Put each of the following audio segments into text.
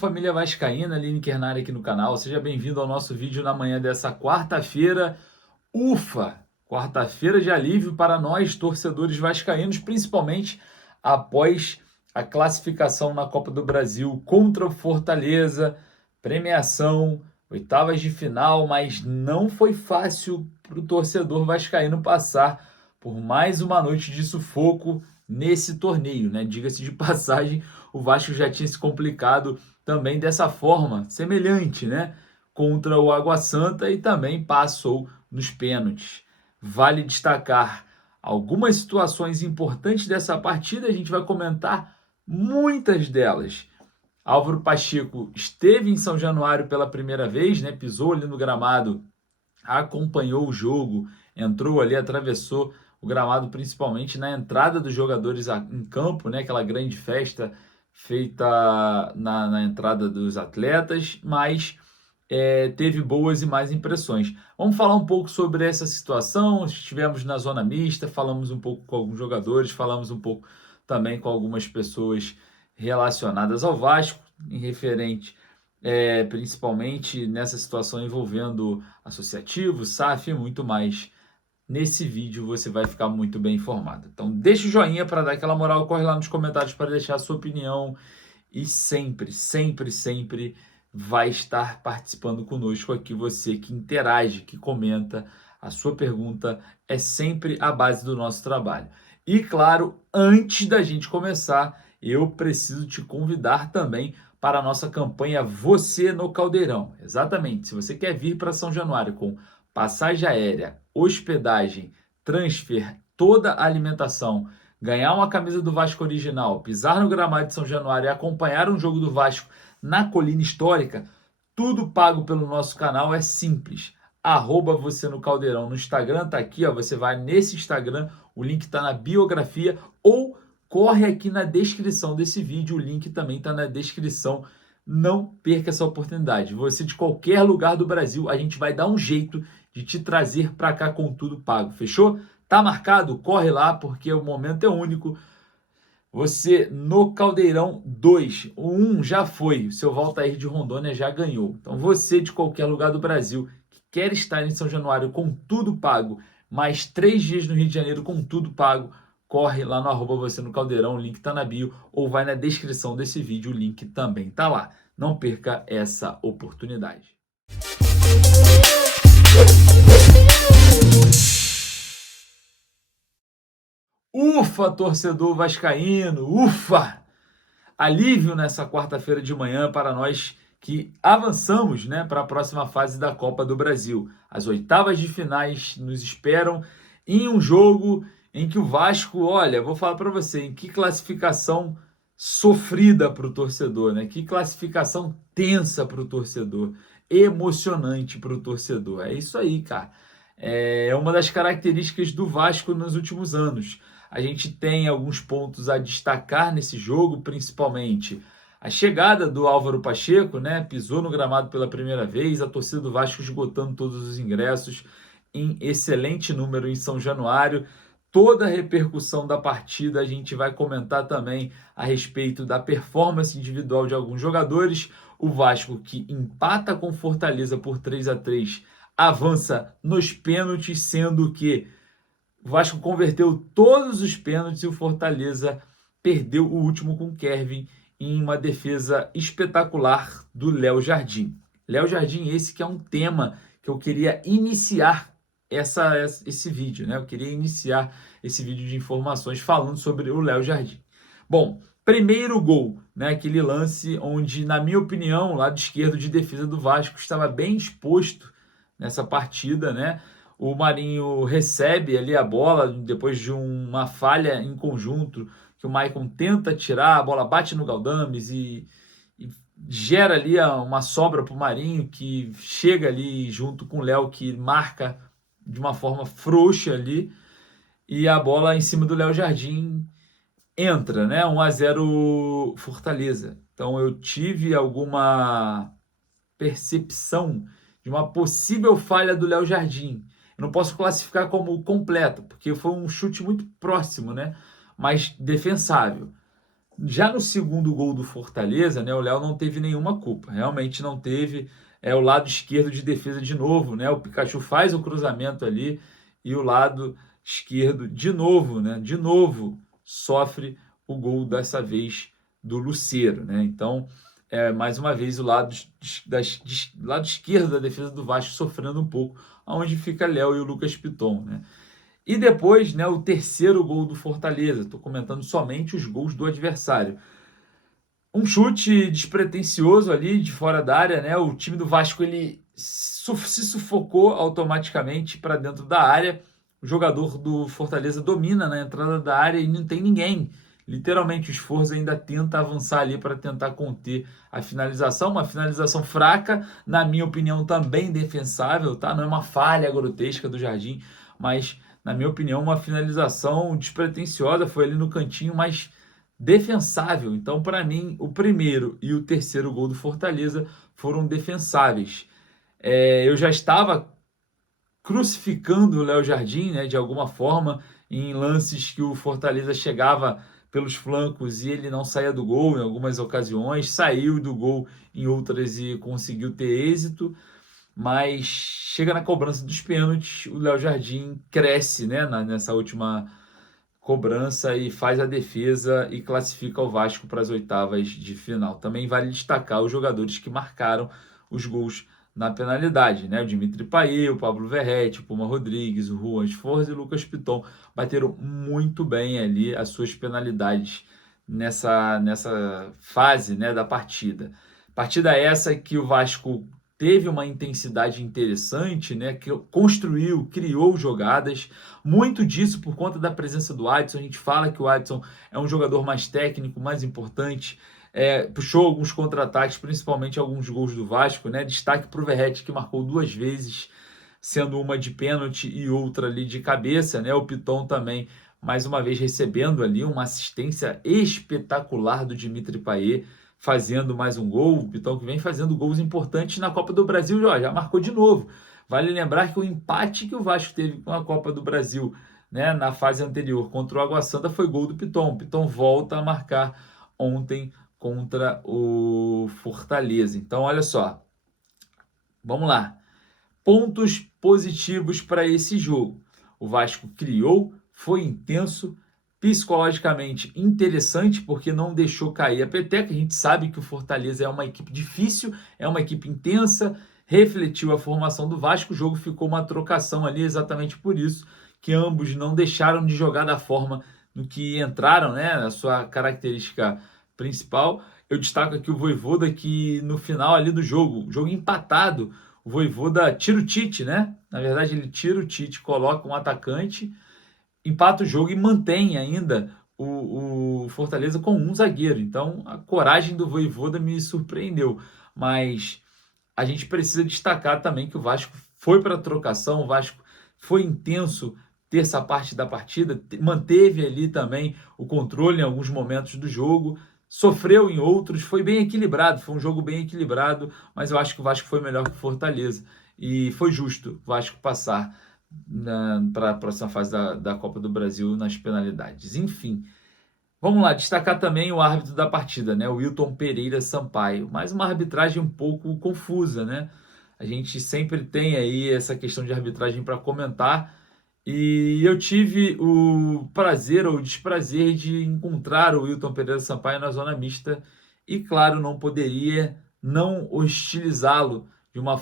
família vascaína, Lineker na área aqui no canal. Seja bem-vindo ao nosso vídeo na manhã dessa quarta-feira. Ufa! Quarta-feira de alívio para nós, torcedores vascaínos, principalmente após a classificação na Copa do Brasil contra o Fortaleza, premiação, oitavas de final, mas não foi fácil para o torcedor vascaíno passar por mais uma noite de sufoco nesse torneio, né? Diga-se de passagem, o Vasco já tinha se complicado também dessa forma, semelhante, né? Contra o Água Santa e também passou nos pênaltis. Vale destacar algumas situações importantes dessa partida, a gente vai comentar muitas delas. Álvaro Pacheco esteve em São Januário pela primeira vez, né? Pisou ali no gramado, acompanhou o jogo, entrou ali, atravessou o gramado, principalmente na entrada dos jogadores em campo, né? Aquela grande festa feita na entrada dos atletas, mas teve boas e más impressões. Vamos falar um pouco sobre essa situação. Estivemos na zona mista, falamos um pouco com alguns jogadores, falamos um pouco também com algumas pessoas relacionadas ao Vasco, em referente principalmente nessa situação envolvendo associativo, SAF e muito mais. Nesse vídeo você vai ficar muito bem informado. Então deixa o joinha para dar aquela moral, corre lá nos comentários para deixar a sua opinião e sempre, sempre, sempre vai estar participando conosco aqui, você que interage, que comenta, a sua pergunta é sempre a base do nosso trabalho. E claro, antes da gente começar, eu preciso te convidar também para a nossa campanha Você no Caldeirão. Exatamente, se você quer vir para São Januário com passagem aérea, hospedagem, transfer, toda a alimentação, ganhar uma camisa do Vasco original, pisar no gramado de São Januário e acompanhar um jogo do Vasco na colina histórica, tudo pago pelo nosso canal, é simples. @você no Caldeirão no Instagram, tá aqui, ó, você vai nesse Instagram, o link tá na biografia, ou corre aqui na descrição desse vídeo, o link também tá na descrição. Não perca essa oportunidade. Você de qualquer lugar do Brasil, a gente vai dar um jeito de te trazer para cá com tudo pago, fechou? Tá marcado? Corre lá, porque o momento é único. Você no Caldeirão 2, o 1 já foi, o seu Valtair de Rondônia já ganhou. Então você de qualquer lugar do Brasil que quer estar em São Januário com tudo pago, mais 3 dias no Rio de Janeiro com tudo pago, corre lá no @você no Caldeirão, o link tá na bio, ou vai na descrição desse vídeo, o link também tá lá. Não perca essa oportunidade. Ufa, torcedor vascaíno, ufa! Alívio nessa quarta-feira de manhã para nós que avançamos, né, para a próxima fase da Copa do Brasil. As oitavas de finais nos esperam em um jogo em que o Vasco, olha, vou falar para você, em que classificação sofrida para o torcedor, né? Que classificação tensa para o torcedor, emocionante para o torcedor. É isso aí, cara. É uma das características do Vasco nos últimos anos. A gente tem alguns pontos a destacar nesse jogo, principalmente a chegada do Álvaro Pacheco, né? Pisou no gramado pela primeira vez, a torcida do Vasco esgotando todos os ingressos em excelente número em São Januário. Toda a repercussão da partida a gente vai comentar também a respeito da performance individual de alguns jogadores. O Vasco, que empata com Fortaleza por 3-3, avança nos pênaltis, sendo que o Vasco converteu todos os pênaltis e o Fortaleza perdeu o último com o Kevin em uma defesa espetacular do Léo Jardim. Léo Jardim, esse que é um tema que eu queria iniciar esse vídeo, né? Eu queria iniciar esse vídeo de informações falando sobre o Léo Jardim. Bom, primeiro gol, né? Aquele lance onde, na minha opinião, o lado esquerdo de defesa do Vasco estava bem exposto nessa partida, né? O Marinho recebe ali a bola depois de uma falha em conjunto, que o Maicon tenta tirar, a bola bate no Galdames e gera ali uma sobra para o Marinho, que chega ali junto com o Léo, que marca de uma forma frouxa ali, e a bola em cima do Léo Jardim entra, né? 1-0 Fortaleza. Então eu tive alguma percepção de uma possível falha do Léo Jardim. Eu não posso classificar como completo, porque foi um chute muito próximo, né? Mas defensável. Já no segundo gol do Fortaleza, né, o Léo não teve nenhuma culpa, realmente não teve. É o lado esquerdo de defesa de novo, né? O Pikachu faz o cruzamento ali e o lado esquerdo de novo, né? De novo sofre o gol dessa vez do Lucero, né? Então, mais uma vez o lado esquerdo da defesa do Vasco sofrendo um pouco, aonde fica Léo e o Lucas Piton, né? E depois, né, o terceiro gol do Fortaleza. Estou comentando somente os gols do adversário. Um chute despretensioso ali de fora da área, né? O time do Vasco ele se sufocou automaticamente para dentro da área. O jogador do Fortaleza domina na entrada da área e não tem ninguém. Literalmente, o esforço ainda tenta avançar ali para tentar conter a finalização. Uma finalização fraca, na minha opinião, também defensável, tá? Não é uma falha grotesca do Jardim, mas, na minha opinião, uma finalização despretensiosa. Foi ali no cantinho, mas defensável. Então, para mim, o primeiro e o terceiro gol do Fortaleza foram defensáveis. Eu já estava crucificando o Léo Jardim, né, de alguma forma, em lances que o Fortaleza chegava pelos flancos e ele não saía do gol em algumas ocasiões, saiu do gol em outras e conseguiu ter êxito, mas chega na cobrança dos pênaltis, o Léo Jardim cresce, né, nessa última cobrança e faz a defesa e classifica o Vasco para as oitavas de final. Também vale destacar os jogadores que marcaram os gols na penalidade, né? O Dimitri Payet, o Pablo Verratti, o Puma Rodrigues, o Juan Sforza e o Lucas Piton bateram muito bem ali as suas penalidades nessa fase, né, da partida. Partida essa que o Vasco teve uma intensidade interessante, né, que construiu, criou jogadas, muito disso por conta da presença do Adson. A gente fala que o Adson é um jogador mais técnico, mais importante, puxou alguns contra-ataques, principalmente alguns gols do Vasco, né? Destaque para o Verratti, que marcou 2 vezes, sendo uma de pênalti e outra ali de cabeça, né? O Piton também, mais uma vez, recebendo ali uma assistência espetacular do Dimitri Payet, fazendo mais um gol. O Piton que vem fazendo gols importantes na Copa do Brasil, já marcou de novo. Vale lembrar que o empate que o Vasco teve com a Copa do Brasil, né, na fase anterior contra o Água Santa foi gol do Piton. O Piton volta a marcar ontem contra o Fortaleza. Então, olha só. Vamos lá. Pontos positivos para esse jogo. O Vasco criou, foi intenso, psicologicamente interessante, porque não deixou cair a peteca. A gente sabe que o Fortaleza é uma equipe difícil, é uma equipe intensa, refletiu a formação do Vasco. O jogo ficou uma trocação ali, exatamente por isso que ambos não deixaram de jogar da forma no que entraram, né? A sua característica principal. Eu destaco aqui o Vojvoda, que no final ali do jogo empatado, o Vojvoda tira o Tite, né? Na verdade, ele tira o Tite, coloca um atacante, empata o jogo e mantém ainda o Fortaleza com um zagueiro. Então, a coragem do Vojvoda me surpreendeu. Mas a gente precisa destacar também que o Vasco foi para a trocação, o Vasco foi intenso terça parte da partida, manteve ali também o controle em alguns momentos do jogo, sofreu em outros, foi bem equilibrado, foi um jogo bem equilibrado, mas eu acho que o Vasco foi melhor que o Fortaleza e foi justo o Vasco passar para a próxima fase da Copa do Brasil nas penalidades. Enfim, vamos lá, destacar também o árbitro da partida, né? O Wilton Pereira Sampaio, mas uma arbitragem um pouco confusa, né? A gente sempre tem aí essa questão de arbitragem para comentar, e eu tive o prazer ou o desprazer de encontrar o Wilton Pereira Sampaio na zona mista e, claro, não poderia não hostilizá-lo de uma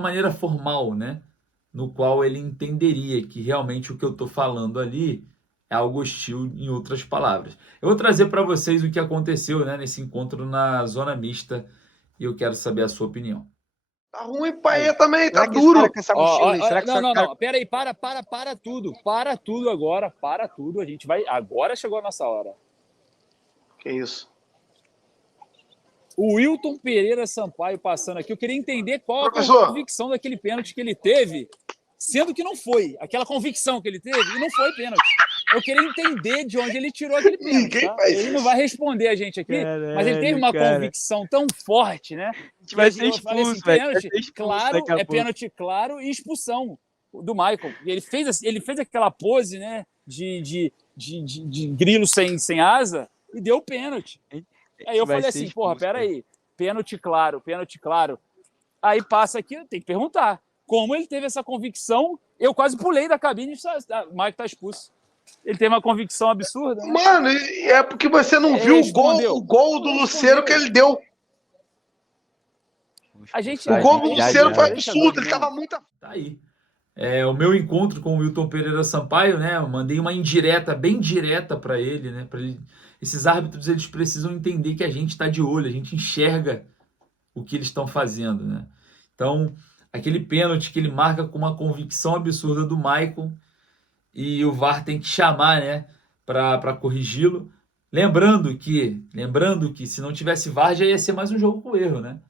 maneira formal, né? No qual ele entenderia que realmente o que eu estou falando ali é algo hostil, em outras palavras. Eu vou trazer para vocês o que aconteceu, né, nesse encontro na zona mista e eu quero saber a sua opinião. Tá ruim, Paê também, tá duro. Não, pera aí, para tudo agora, para tudo, a gente vai, agora chegou a nossa hora. Que isso? O Wilton Pereira Sampaio passando aqui, eu queria entender qual Professor, a convicção daquele pênalti que ele teve, sendo que não foi, aquela convicção que ele teve, e não foi pênalti. Eu queria entender de onde ele tirou aquele pênalti. Tá? Ele não vai responder a gente aqui, caralho, mas ele teve uma convicção tão forte, né? A gente vai ser expulso, assim, pênalti, claro, é pênalti claro e expulsão do Michael. E ele fez aquela pose, né? De de grilo sem asa e deu pênalti. Aí eu falei assim, porra, peraí, pênalti claro. Aí passa aqui, tem que perguntar. Como ele teve essa convicção, eu quase pulei da cabine e o Mike tá expulso. Ele teve uma convicção absurda. Né? Mano, é porque você não viu o gol do Lucero que ele deu. O gol do Lucero foi absurdo, ele tava muito... Tá aí. O meu encontro com o Wilton Pereira Sampaio, né? Eu mandei uma indireta, bem direta para ele, né? Esses árbitros, eles precisam entender que a gente está de olho, a gente enxerga o que eles estão fazendo, né? Então, aquele pênalti que ele marca com uma convicção absurda do Maicon e o VAR tem que chamar, né? Para corrigi-lo. Lembrando que se não tivesse VAR já ia ser mais um jogo com erro, né?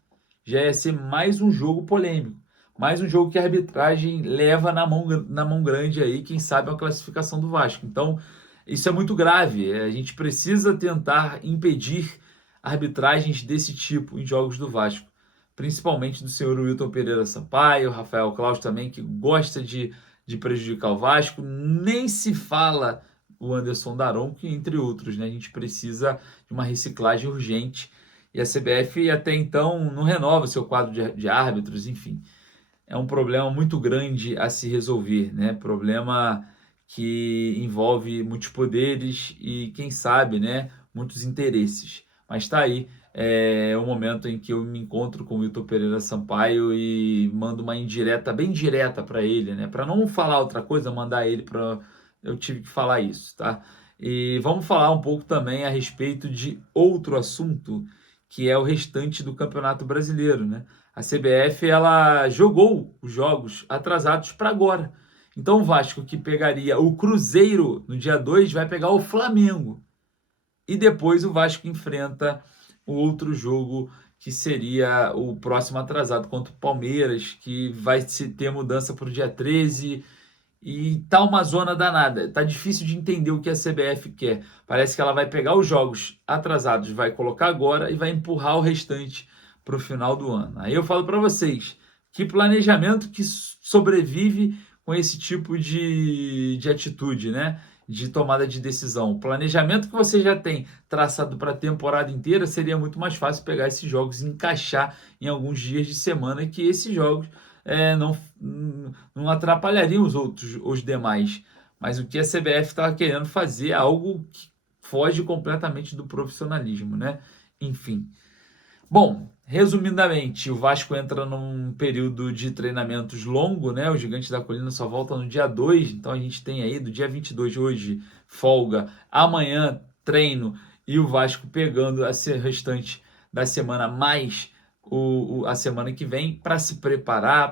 Já ia ser mais um jogo polêmico. Mais um jogo que a arbitragem leva na mão grande aí, quem sabe a classificação do Vasco. Então, isso é muito grave. A gente precisa tentar impedir arbitragens desse tipo em jogos do Vasco. Principalmente do senhor Wilton Pereira Sampaio, Rafael Claus também, que gosta de prejudicar o Vasco. Nem se fala o Anderson Daronco, entre outros, né? A gente precisa de uma reciclagem urgente. E a CBF até então não renova seu quadro de árbitros, enfim. É um problema muito grande a se resolver, né? Problema que envolve muitos poderes e, quem sabe, né, muitos interesses. Mas está aí, o momento em que eu me encontro com o Wilton Pereira Sampaio e mando uma indireta, bem direta para ele, né? Para não falar outra coisa, mandar ele para... Eu tive que falar isso, tá? E vamos falar um pouco também a respeito de outro assunto, que é o restante do Campeonato Brasileiro, né? A CBF, ela jogou os jogos atrasados para agora. Então o Vasco, que pegaria o Cruzeiro no dia 2, vai pegar o Flamengo. E depois o Vasco enfrenta o outro jogo, que seria o próximo atrasado contra o Palmeiras, que vai ter mudança para o dia 13. E tá uma zona danada. Tá difícil de entender o que a CBF quer. Parece que ela vai pegar os jogos atrasados, vai colocar agora e vai empurrar o restante para o final do ano. Aí eu falo para vocês, que planejamento que sobrevive com esse tipo de atitude, né? De tomada de decisão. O planejamento que você já tem traçado para a temporada inteira, seria muito mais fácil pegar esses jogos e encaixar em alguns dias de semana, que esses jogos não atrapalhariam os demais. Mas o que a CBF estava querendo fazer é algo que foge completamente do profissionalismo, né? Enfim. Bom, resumidamente, o Vasco entra num período de treinamentos longo, né? O Gigante da Colina só volta no dia 2, então a gente tem aí do dia 22 hoje, folga, amanhã treino, e o Vasco pegando a restante da semana mais a semana que vem para se preparar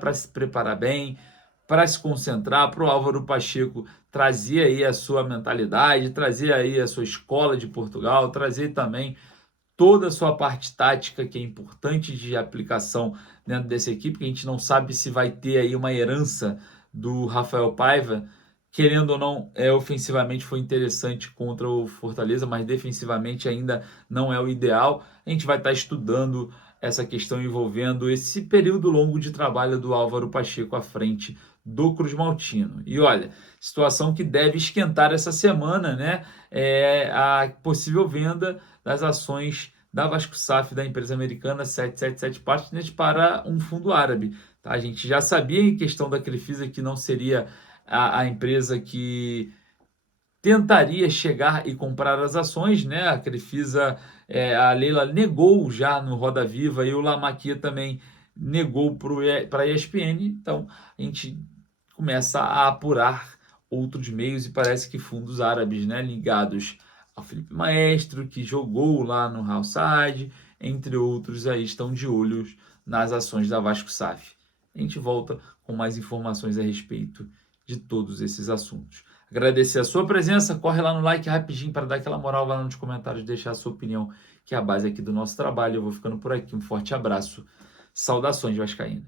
bem, para se concentrar, para o Álvaro Pacheco trazer aí a sua mentalidade, trazer aí a sua escola de Portugal, trazer também toda a sua parte tática, que é importante de aplicação dentro dessa equipe, que a gente não sabe se vai ter aí uma herança do Rafael Paiva. Querendo ou não, ofensivamente foi interessante contra o Fortaleza, mas defensivamente ainda não é o ideal. A gente vai estar estudando essa questão envolvendo esse período longo de trabalho do Álvaro Pacheco à frente do Cruz Maltino. E olha, situação que deve esquentar essa semana, né? A possível venda das ações da Vasco SAF, da empresa americana 777 Partners, para um fundo árabe. Tá? A gente já sabia em questão da Crefisa que não seria a empresa que tentaria chegar e comprar as ações, né? A Crefisa, a Leila negou já no Roda Viva, e o Lamaquia também negou para a ESPN. Então a gente começa a apurar outros meios, e parece que fundos árabes, né, ligados ao Felipe Maestro, que jogou lá no Real Side, entre outros, aí estão de olho nas ações da Vasco SAF. A gente volta com mais informações a respeito de todos esses assuntos. Agradecer a sua presença, corre lá no like rapidinho para dar aquela moral, vai lá nos comentários, deixar a sua opinião, que é a base aqui do nosso trabalho. Eu vou ficando por aqui, um forte abraço, saudações vascaínas.